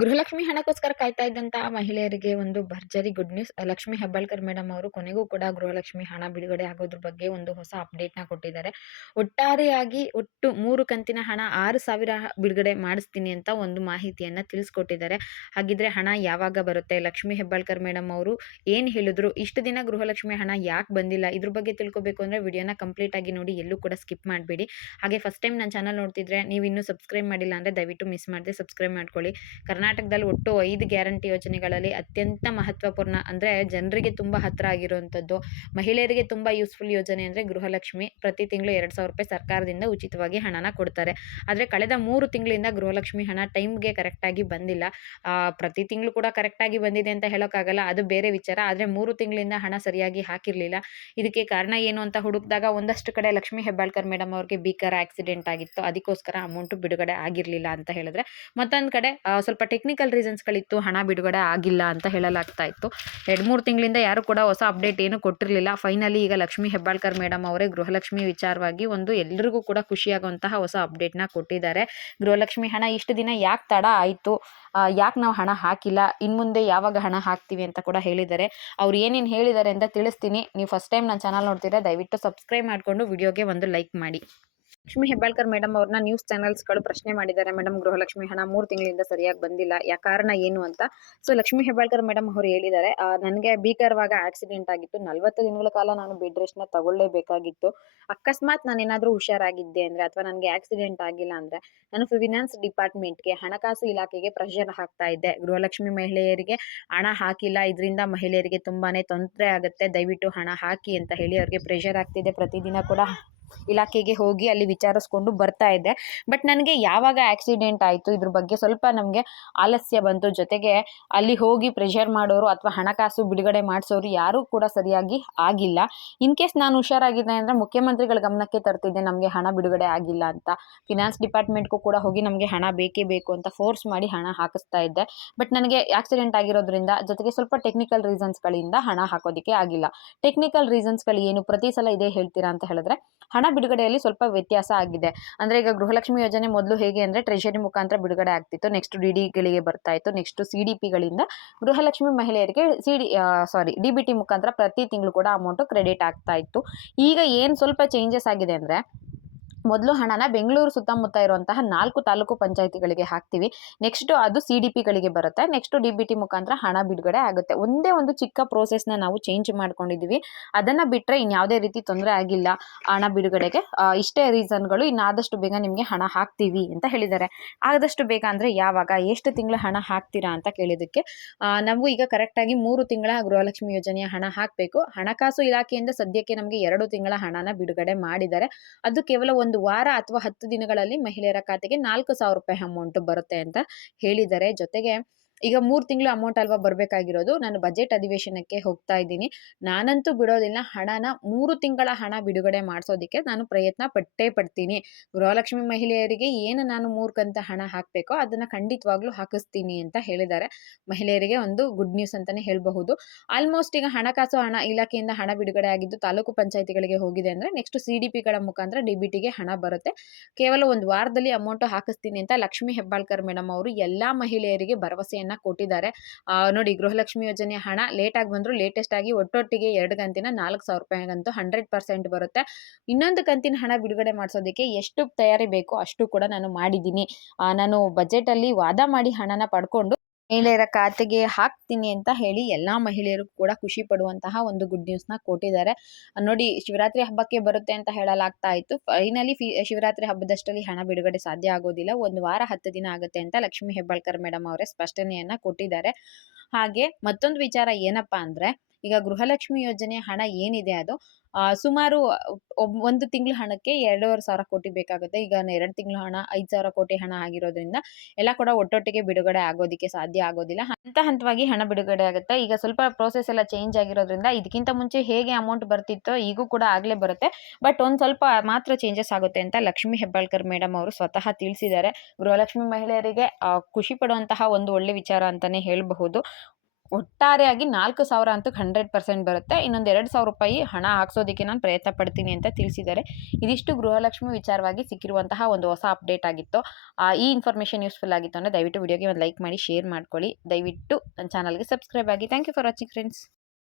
ಗೃಹಲಕ್ಷ್ಮಿ ಹಣಕ್ಕೋಸ್ಕರ ಕಾಯ್ತಾ ಇದ್ದಂತಹ ಮಹಿಳೆಯರಿಗೆ ಒಂದು ಭರ್ಜರಿ good news Lakshmi Hebbalkar madam ಅವರು ಕೊನೆಗೂ ಕೂಡ ಗೃಹಲಕ್ಷ್ಮಿ ಹಣ ಬಿಡುಗಡೆ ಆಗೋದ್ರ ಬಗ್ಗೆ ಒಂದು ಹೊಸ ಅಪ್ಡೇಟ್ನ ಕೊಟ್ಟಿದ್ದಾರೆ. ಒಟ್ಟಾರೆಯಾಗಿ ಒಟ್ಟು ಮೂರು ಕಂತಿನ ಹಣ ಆರು ಸಾವಿರ ಬಿಡುಗಡೆ ಮಾಡಿಸ್ತೀನಿ ಅಂತ ಒಂದು ಮಾಹಿತಿಯನ್ನು ತಿಳಿಸ್ಕೊಟ್ಟಿದ್ದಾರೆ. ಹಾಗಿದ್ರೆ ಹಣ ಯಾವಾಗ ಬರುತ್ತೆ? ಲಕ್ಷ್ಮಿ ಹೆಬ್ಬಾಳ್ಕರ್ ಮೇಡಮ್ ಅವರು ಏನು ಹೇಳಿದ್ರು? ಇಷ್ಟು ದಿನ ಗೃಹಲಕ್ಷ್ಮಿ ಹಣ ಯಾಕೆ ಬಂದಿಲ್ಲ? ಇದ್ರ ಬಗ್ಗೆ ತಿಳ್ಕೊಬೇಕು ಅಂದರೆ ವಿಡಿಯೋನ ಕಂಪ್ಲೀಟ್ ಆಗಿ ನೋಡಿ, ಎಲ್ಲೂ ಕೂಡ ಸ್ಕಿಪ್ ಮಾಡಬೇಡಿ. ಹಾಗೆ ಫಸ್ಟ್ ಟೈಮ್ ನನ್ನ ಚಾನಲ್ ನೋಡ್ತಿದ್ರೆ ನೀವು ಇನ್ನೂ ಸಬ್ಸ್ಕ್ರೈಬ್ ಮಾಡಿಲ್ಲ ಅಂದ್ರೆ ದಯವಿಟ್ಟು ಮಿಸ್ ಮಾಡದೆ ಸಬ್ಸ್ಕ್ರೈಬ್ ಮಾಡ್ಕೊಳ್ಳಿ. ಕರ್ನಾಟಕದಲ್ಲಿ ಒಟ್ಟು ಐದು ಗ್ಯಾರಂಟಿ ಯೋಜನೆಗಳಲ್ಲಿ ಅತ್ಯಂತ ಮಹತ್ವಪೂರ್ಣ ಅಂದರೆ ಜನರಿಗೆ ತುಂಬ ಹತ್ತಿರ ಆಗಿರುವಂಥದ್ದು. ಮಹಿಳೆಯರಿಗೆ ತುಂಬ ಯೂಸ್ಫುಲ್ ಯೋಜನೆ ಅಂದರೆ ಗೃಹಲಕ್ಷ್ಮಿ. ಪ್ರತಿ ತಿಂಗಳು ಎರಡು ಸಾವಿರ ರೂಪಾಯಿ ಸರ್ಕಾರದಿಂದ ಉಚಿತವಾಗಿ ಹಣನ ಕೊಡ್ತಾರೆ. ಆದರೆ ಕಳೆದ ಮೂರು ತಿಂಗಳಿಂದ ಗೃಹಲಕ್ಷ್ಮಿ ಹಣ ಟೈಮ್ಗೆ ಕರೆಕ್ಟಾಗಿ ಬಂದಿಲ್ಲ. ಪ್ರತಿ ತಿಂಗಳು ಕೂಡ ಕರೆಕ್ಟಾಗಿ ಬಂದಿದೆ ಅಂತ ಹೇಳೋಕ್ಕಾಗಲ್ಲ. ಅದು ಬೇರೆ ವಿಚಾರ. ಆದರೆ ಮೂರು ತಿಂಗಳಿಂದ ಹಣ ಸರಿಯಾಗಿ ಹಾಕಿರಲಿಲ್ಲ. ಇದಕ್ಕೆ ಕಾರಣ ಏನು ಅಂತ ಹುಡುಕಿದಾಗ ಒಂದಷ್ಟು ಕಡೆ ಲಕ್ಷ್ಮಿ ಹೆಬ್ಬಾಳ್ಕರ್ ಮೇಡಮ್ ಅವ್ರಿಗೆ ಬೀಕರ್ ಆಕ್ಸಿಡೆಂಟ್ ಆಗಿತ್ತು. ಅದಕ್ಕೋಸ್ಕರ ಅಮೌಂಟು ಬಿಡುಗಡೆ ಆಗಿರಲಿಲ್ಲ ಅಂತ ಹೇಳಿದ್ರೆ. ಮತ್ತೊಂದು ಕಡೆ ಸ್ವಲ್ಪ ಟೆಕ್ನಿಕಲ್ ರೀಸನ್ಸ್ಗಳಿತ್ತು ಹಣ ಬಿಡುಗಡೆ ಆಗಿಲ್ಲ ಅಂತ ಹೇಳಲಾಗ್ತಾ ಇತ್ತು. ಎರಡು ಮೂರು ತಿಂಗಳಿಂದ ಯಾರು ಕೂಡ ಹೊಸ ಅಪ್ಡೇಟ್ ಏನು ಕೊಟ್ಟಿರಲಿಲ್ಲ. ಫೈನಲಿ ಈಗ ಲಕ್ಷ್ಮಿ ಹೆಬ್ಬಾಳ್ಕರ್ ಮೇಡಮ್ ಅವರೇ ಗೃಹಲಕ್ಷ್ಮಿ ವಿಚಾರವಾಗಿ ಒಂದು ಎಲ್ರಿಗೂ ಕೂಡ ಖುಷಿಯಾಗುವಂತಹ ಹೊಸ ಅಪ್ಡೇಟ್ನ ಕೊಟ್ಟಿದ್ದಾರೆ. ಗೃಹಲಕ್ಷ್ಮಿ ಹಣ ಇಷ್ಟು ದಿನ ಯಾಕೆ ತಡ ಆಯಿತು? ಯಾಕೆ ನಾವು ಹಣ ಹಾಕಿಲ್ಲ? ಇನ್ನು ಮುಂದೆ ಯಾವಾಗ ಹಣ ಹಾಕ್ತೀವಿ ಅಂತ ಕೂಡ ಹೇಳಿದ್ದಾರೆ. ಅವ್ರು ಏನೇನು ಹೇಳಿದ್ದಾರೆ ಅಂತ ತಿಳಿಸ್ತೀನಿ. ನೀವು ಫಸ್ಟ್ ಟೈಮ್ ನನ್ನ ಚಾನಲ್ ನೋಡ್ತೀರಾ ದಯವಿಟ್ಟು ಸಬ್ಸ್ಕ್ರೈಬ್ ಮಾಡಿಕೊಂಡು ವಿಡಿಯೋಗೆ ಒಂದು ಲೈಕ್ ಮಾಡಿ. ಲಕ್ಷ್ಮಿ ಹೆಬ್ಬಾಳ್ಕರ್ ಮೇಡಮ್ ಅವ್ರನ್ನ ನ್ಯೂಸ್ ಚಾನೆಲ್ಸ್ಗಳು ಪ್ರಶ್ನೆ ಮಾಡಿದ್ದಾರೆ. ಮೇಡಮ್ ಗೃಹಲಕ್ಷ್ಮಿ ಹಣ ಮೂರು ತಿಂಗಳಿಂದ ಸರಿಯಾಗಿ ಬಂದಿಲ್ಲ. ಯಾ ಕಾರಣ ಏನು ಅಂತ? ಸೊ ಲಕ್ಷ್ಮಿ ಹೆಬ್ಬಾಳ್ಕರ್ ಮೇಡಮ್ ಅವರು ಹೇಳಿದ್ದಾರೆ ನನಗೆ ಭೀಕರವಾಗ ಆಕ್ಸಿಡೆಂಟ್ ಆಗಿತ್ತು. ನಲವತ್ತು ದಿನಗಳ ಕಾಲ ನಾನು ಬೆಡ್ ರೆಸ್ಟ್ನ ತಗೊಳ್ಳೇಬೇಕಾಗಿತ್ತು. ಅಕಸ್ಮಾತ್ ನಾನು ಏನಾದರೂ ಹುಷಾರಾಗಿದ್ದೆ ಅಂದರೆ ಅಥವಾ ನನಗೆ ಆಕ್ಸಿಡೆಂಟ್ ಆಗಿಲ್ಲ ಅಂದರೆ ನಾನು ಫಿನಾನ್ಸ್ ಡಿಪಾರ್ಟ್ಮೆಂಟ್ಗೆ ಹಣಕಾಸು ಇಲಾಖೆಗೆ ಪ್ರೆಷರ್ ಹಾಕ್ತಾ ಇದ್ದೆ. ಗೃಹಲಕ್ಷ್ಮಿ ಮಹಿಳೆಯರಿಗೆ ಹಣ ಹಾಕಿಲ್ಲ. ಇದರಿಂದ ಮಹಿಳೆಯರಿಗೆ ತುಂಬಾ ತೊಂದರೆ ಆಗುತ್ತೆ. ದಯವಿಟ್ಟು ಹಣ ಹಾಕಿ ಅಂತ ಹೇಳಿ ಅವ್ರಿಗೆ ಪ್ರೆಷರ್ ಆಗ್ತಿದೆ ಪ್ರತಿದಿನ ಕೂಡ ಇಲಾಖೆಗೆ ಹೋಗಿ ಅಲ್ಲಿ ವಿಚಾರಿಸ್ಕೊಂಡು ಬರ್ತಾ ಇದ್ದೆ ಬಟ್ ನನಗೆ ಯಾವಾಗ ಆಕ್ಸಿಡೆಂಟ್ ಆಯಿತು, ಇದ್ರ ಬಗ್ಗೆ ಸ್ವಲ್ಪ ನಮಗೆ ಆಲಸ್ಯ ಬಂತು. ಜೊತೆಗೆ ಅಲ್ಲಿ ಹೋಗಿ ಪ್ರೆಷರ್ ಮಾಡೋರು ಅಥವಾ ಹಣಕಾಸು ಬಿಡುಗಡೆ ಮಾಡಿಸೋರು ಯಾರೂ ಕೂಡ ಸರಿಯಾಗಿ ಆಗಿಲ್ಲ. ಇನ್ ಕೇಸ್ ನಾನು ಹುಷಾರಾಗಿದ್ದೆ ಅಂದರೆ ಮುಖ್ಯಮಂತ್ರಿಗಳ ಗಮನಕ್ಕೆ ತರ್ತಿದ್ದೆ, ನಮಗೆ ಹಣ ಬಿಡುಗಡೆ ಆಗಿಲ್ಲ ಅಂತ. ಫಿನಾನ್ಸ್ ಡಿಪಾರ್ಟ್ಮೆಂಟ್ಗೂ ಕೂಡ ಹೋಗಿ ನಮಗೆ ಹಣ ಬೇಕೇ ಬೇಕು ಅಂತ ಫೋರ್ಸ್ ಮಾಡಿ ಹಣ ಹಾಕಿಸ್ತಾ ಇದ್ದೆ. ಬಟ್ ನನಗೆ ಆಕ್ಸಿಡೆಂಟ್ ಆಗಿರೋದ್ರಿಂದ, ಜೊತೆಗೆ ಸ್ವಲ್ಪ ಟೆಕ್ನಿಕಲ್ ರೀಸನ್ಸ್ಗಳಿಂದ ಹಣ ಹಾಕೋದಕ್ಕೆ ಆಗಿಲ್ಲ. ಟೆಕ್ನಿಕಲ್ ರೀಸನ್ಸ್ಗಳು ಏನು ಪ್ರತಿ ಸಲ ಇದೇ ಹೇಳ್ತೀರಾ ಅಂತ ಹೇಳಿದ್ರೆ ಹಣ ಬಿಡುಗಡೆಯಲ್ಲಿ ಸ್ವಲ್ಪ ವ್ಯತ್ಯಾಸ ಆಗಿದೆ. ಅಂದರೆ ಈಗ ಗೃಹಲಕ್ಷ್ಮಿ ಯೋಜನೆ ಮೊದಲು ಹೇಗೆ ಅಂದರೆ ಟ್ರೆಷರಿ ಮುಖಾಂತರ ಬಿಡುಗಡೆ ಆಗ್ತಿತ್ತು. ನೆಕ್ಸ್ಟ್ ಡಿ ಡಿಗಳಿಗೆ ಬರ್ತಾ ಇತ್ತು. ನೆಕ್ಸ್ಟ್ ಸಿ ಡಿ ಪಿಗಳಿಂದ ಗೃಹಲಕ್ಷ್ಮಿ ಮಹಿಳೆಯರಿಗೆ C D sorry D B T ಮುಖಾಂತರ ಪ್ರತಿ ತಿಂಗಳು ಕೂಡ ಅಮೌಂಟು ಕ್ರೆಡಿಟ್ ಆಗ್ತಾ ಇತ್ತು. ಈಗ ಏನು ಸ್ವಲ್ಪ ಚೇಂಜಸ್ ಆಗಿದೆ ಅಂದರೆ ಮೊದಲು ಹಣನ ಬೆಂಗಳೂರು ಸುತ್ತಮುತ್ತ ಇರುವಂತಹ ನಾಲ್ಕು ತಾಲೂಕು ಪಂಚಾಯತಿಗಳಿಗೆ ಹಾಕ್ತೀವಿ. ನೆಕ್ಸ್ಟ್ ಅದು ಸಿ ಡಿ ಪಿಗಳಿಗೆ ಬರುತ್ತೆ. ನೆಕ್ಸ್ಟ್ ಡಿ ಬಿ ಟಿ ಮುಖಾಂತರ ಹಣ ಬಿಡುಗಡೆ ಆಗುತ್ತೆ. ಒಂದೇ ಒಂದು ಚಿಕ್ಕ ಪ್ರೋಸೆಸ್ನ ನಾವು ಚೇಂಜ್ ಮಾಡ್ಕೊಂಡಿದ್ದೀವಿ ಅದನ್ನು ಬಿಟ್ಟರೆ ಇನ್ಯಾವುದೇ ರೀತಿ ತೊಂದರೆ ಆಗಿಲ್ಲ. ಹಣ ಬಿಡುಗಡೆಗೆ ಇಷ್ಟೇ ರೀಸನ್ಗಳು ಇನ್ನು ಆದಷ್ಟು ಬೇಗ ನಿಮಗೆ ಹಣ ಹಾಕ್ತೀವಿ ಅಂತ ಹೇಳಿದ್ದಾರೆ. ಆದಷ್ಟು ಬೇಗ ಅಂದರೆ ಯಾವಾಗ? ಎಷ್ಟು ತಿಂಗಳು ಹಣ ಹಾಕ್ತೀರಾ ಅಂತ ಕೇಳಿದ್ದಕ್ಕೆ ನಾವು ಈಗ ಕರೆಕ್ಟಾಗಿ ಮೂರು ತಿಂಗಳ ಗೃಹಲಕ್ಷ್ಮಿ ಯೋಜನೆಯ ಹಣ ಹಾಕಬೇಕು. ಹಣಕಾಸು ಇಲಾಖೆಯಿಂದ ಸದ್ಯಕ್ಕೆ ನಮಗೆ ಎರಡು ತಿಂಗಳ ಹಣನ ಬಿಡುಗಡೆ ಮಾಡಿದ್ದಾರೆ. ಅದು ಕೇವಲ ಒಂದು ವಾರ ಅಥವಾ ಹತ್ತು ದಿನಗಳಲ್ಲಿ ಮಹಿಳೆಯರ ಖಾತೆಗೆ ನಾಲ್ಕು ಸಾವಿರ ರೂಪಾಯಿ ಅಮೌಂಟ್ ಬರುತ್ತೆ ಅಂತ ಹೇಳಿದ್ದಾರೆ. ಜೊತೆಗೆ ಈಗ ಮೂರು ತಿಂಗಳು ಅಮೌಂಟ್ ಅಲ್ವಾ ಬರಬೇಕಾಗಿರೋದು? ನಾನು ಬಜೆಟ್ ಅಧಿವೇಶನಕ್ಕೆ ಹೋಗ್ತಾ ಇದ್ದೀನಿ. ನಾನಂತೂ ಬಿಡೋದಿಲ್ಲ. ಹಣನ ಮೂರು ತಿಂಗಳ ಹಣ ಬಿಡುಗಡೆ ಮಾಡಿಸೋದಕ್ಕೆ ನಾನು ಪ್ರಯತ್ನ ಪಟ್ಟೇ ಪಡ್ತೀನಿ. ಗೃಹಲಕ್ಷ್ಮಿ ಮಹಿಳೆಯರಿಗೆ ಏನು ನಾನು ಮೂರು ಕಂತ ಹಣ ಹಾಕಬೇಕೋ ಅದನ್ನು ಖಂಡಿತವಾಗ್ಲೂ ಹಾಕಿಸ್ತೀನಿ ಅಂತ ಹೇಳಿದ್ದಾರೆ. ಮಹಿಳೆಯರಿಗೆ ಒಂದು ಗುಡ್ ನ್ಯೂಸ್ ಅಂತಲೇ ಹೇಳಬಹುದು. ಆಲ್ಮೋಸ್ಟ್ ಈಗ ಹಣಕಾಸು ಹಣ ಇಲಾಖೆಯಿಂದ ಹಣ ಬಿಡುಗಡೆ ಆಗಿದ್ದು ತಾಲೂಕು ಪಂಚಾಯಿತಿಗಳಿಗೆ ಹೋಗಿದೆ ಅಂದರೆ ನೆಕ್ಸ್ಟ್ ಸಿ ಡಿ ಪಿಗಳ ಮುಖಾಂತರ ಡಿ ಹಣ ಬರುತ್ತೆ. ಕೇವಲ ಒಂದು ವಾರದಲ್ಲಿ ಅಮೌಂಟು ಹಾಕಿಸ್ತೀನಿ ಅಂತ ಲಕ್ಷ್ಮಿ ಹೆಬ್ಬಾಳ್ಕರ್ ಮೇಡಮ್ ಅವರು ಎಲ್ಲ ಮಹಿಳೆಯರಿಗೆ ಭರವಸೆಯನ್ನು ಕೊಟ್ಟಿದ್ದಾರೆ. ನೋಡಿ ಗೃಹಲಕ್ಷ್ಮಿ ಯೋಜನೆ ಹಣ ಲೇಟಾಗಿ ಬಂದ್ರು ಲೇಟೆಸ್ಟ್ ಆಗಿ ಒಟ್ಟೊಟ್ಟಿಗೆ ಎರಡು ಕಂತಿನ ನಾಲ್ಕು ಸಾವಿರ ರೂಪಾಯಿಗಂತೂ ಹಂಡ್ರೆಡ್ ಪರ್ಸೆಂಟ್ ಬರುತ್ತೆ. ಇನ್ನೊಂದು ಕಂತಿನ ಹಣ ಬಿಡುಗಡೆ ಮಾಡಿಸೋದಕ್ಕೆ ಎಷ್ಟು ತಯಾರಿ ಬೇಕೋ ಅಷ್ಟು ಕೂಡ ನಾನು ಮಾಡಿದ್ದೀನಿ. ನಾನು ನಾನು ಬಜೆಟಲ್ಲಿ ವಾದ ಮಾಡಿ ಹಣನ ಪಡ್ಕೊಂಡು ಮಹಿಳೆಯರ ಖಾತೆಗೆ ಹಾಕ್ತೀನಿ ಅಂತ ಹೇಳಿ ಎಲ್ಲ ಮಹಿಳೆಯರು ಕೂಡ ಖುಷಿ ಪಡುವಂತಹ ಒಂದು ಗುಡ್ ನ್ಯೂಸ್ನ ಕೊಟ್ಟಿದ್ದಾರೆ. ನೋಡಿ ಶಿವರಾತ್ರಿ ಹಬ್ಬಕ್ಕೆ ಬರುತ್ತೆ ಅಂತ ಹೇಳಲಾಗ್ತಾ ಇತ್ತು. ಫೈನಲಿ ಶಿವರಾತ್ರಿ ಹಬ್ಬದಷ್ಟರಲ್ಲಿ ಹಣ ಬಿಡುಗಡೆ ಸಾಧ್ಯ ಆಗೋದಿಲ್ಲ. ಒಂದು ವಾರ ಹತ್ತು ದಿನ ಆಗುತ್ತೆ ಅಂತ ಲಕ್ಷ್ಮಿ ಹೆಬ್ಬಾಳ್ಕರ್ ಮೇಡಮ್ ಅವರೇ ಸ್ಪಷ್ಟನೆಯನ್ನ ಕೊಟ್ಟಿದ್ದಾರೆ. ಹಾಗೆ ಮತ್ತೊಂದು ವಿಚಾರ ಏನಪ್ಪಾ ಅಂದ್ರೆ, ಈಗ ಗೃಹಲಕ್ಷ್ಮಿ ಯೋಜನೆ ಹಣ ಏನಿದೆ ಅದು ಸುಮಾರು ಒಂದು ತಿಂಗಳ ಹಣಕ್ಕೆ ಎರಡೂವರೆ ಸಾವಿರ ಕೋಟಿ ಬೇಕಾಗುತ್ತೆ. ಈಗ ಎರಡು ತಿಂಗಳ ಹಣ, ಐದು ಸಾವಿರ ಕೋಟಿ ಹಣ ಆಗಿರೋದ್ರಿಂದ ಎಲ್ಲ ಕೂಡ ಒಟ್ಟೊಟ್ಟಿಗೆ ಬಿಡುಗಡೆ ಆಗೋದಕ್ಕೆ ಸಾಧ್ಯ ಆಗೋದಿಲ್ಲ. ಹಂತ ಹಂತವಾಗಿ ಹಣ ಬಿಡುಗಡೆ ಆಗುತ್ತೆ. ಈಗ ಸ್ವಲ್ಪ ಪ್ರೋಸೆಸ್ ಎಲ್ಲ ಚೇಂಜ್ ಆಗಿರೋದ್ರಿಂದ ಇದಕ್ಕಿಂತ ಮುಂಚೆ ಹೇಗೆ ಅಮೌಂಟ್ ಬರ್ತಿತ್ತೋ ಈಗೂ ಕೂಡ ಆಗ್ಲೇ ಬರುತ್ತೆ. ಬಟ್ ಒಂದು ಸ್ವಲ್ಪ ಮಾತ್ರ ಚೇಂಜಸ್ ಆಗುತ್ತೆ ಅಂತ ಲಕ್ಷ್ಮಿ ಹೆಬ್ಬಾಳ್ಕರ್ ಮೇಡಮ್ ಅವರು ಸ್ವತಃ ತಿಳಿಸಿದ್ದಾರೆ. ಗೃಹಲಕ್ಷ್ಮಿ ಮಹಿಳೆಯರಿಗೆ ಖುಷಿ ಪಡುವಂತಹ ಒಂದು ಒಳ್ಳೆ ವಿಚಾರ ಅಂತಾನೆ ಹೇಳಬಹುದು. ಒಟ್ಟಾರೆಯಾಗಿ ನಾಲ್ಕು ಸಾವಿರ ಅಂತೂ ಹಂಡ್ರೆಡ್ ಪರ್ಸೆಂಟ್ ಬರುತ್ತೆ. ಇನ್ನೊಂದು ಎರಡು ಸಾವಿರ ರೂಪಾಯಿ ಹಣ ಹಾಕ್ಸೋದಕ್ಕೆ ನಾನು ಪ್ರಯತ್ನ ಪಡ್ತೀನಿ ಅಂತ ತಿಳಿಸಿದ್ದಾರೆ. ಇದಿಷ್ಟು ಗೃಹಲಕ್ಷ್ಮಿ ವಿಚಾರವಾಗಿ ಸಿಕ್ಕಿರುವಂತಹ ಒಂದು ಹೊಸ ಅಪ್ಡೇಟ್ ಆಗಿತ್ತು. ಆ, ಈ ಇನ್ಫಾರ್ಮೇಷನ್ ಯೂಸ್ಫುಲ್ ಆಗಿತ್ತು ಅಂದರೆ ದಯವಿಟ್ಟು ವಿಡಿಯೋಗೆ ಒಂದು ಲೈಕ್ ಮಾಡಿ ಶೇರ್ ಮಾಡ್ಕೊಳ್ಳಿ. ದಯವಿಟ್ಟು ನನ್ನ ಚಾನಲ್ಗೆ ಸಬ್ಸ್ಕ್ರೈಬ್ ಆಗಿ. Thank you for watching friends.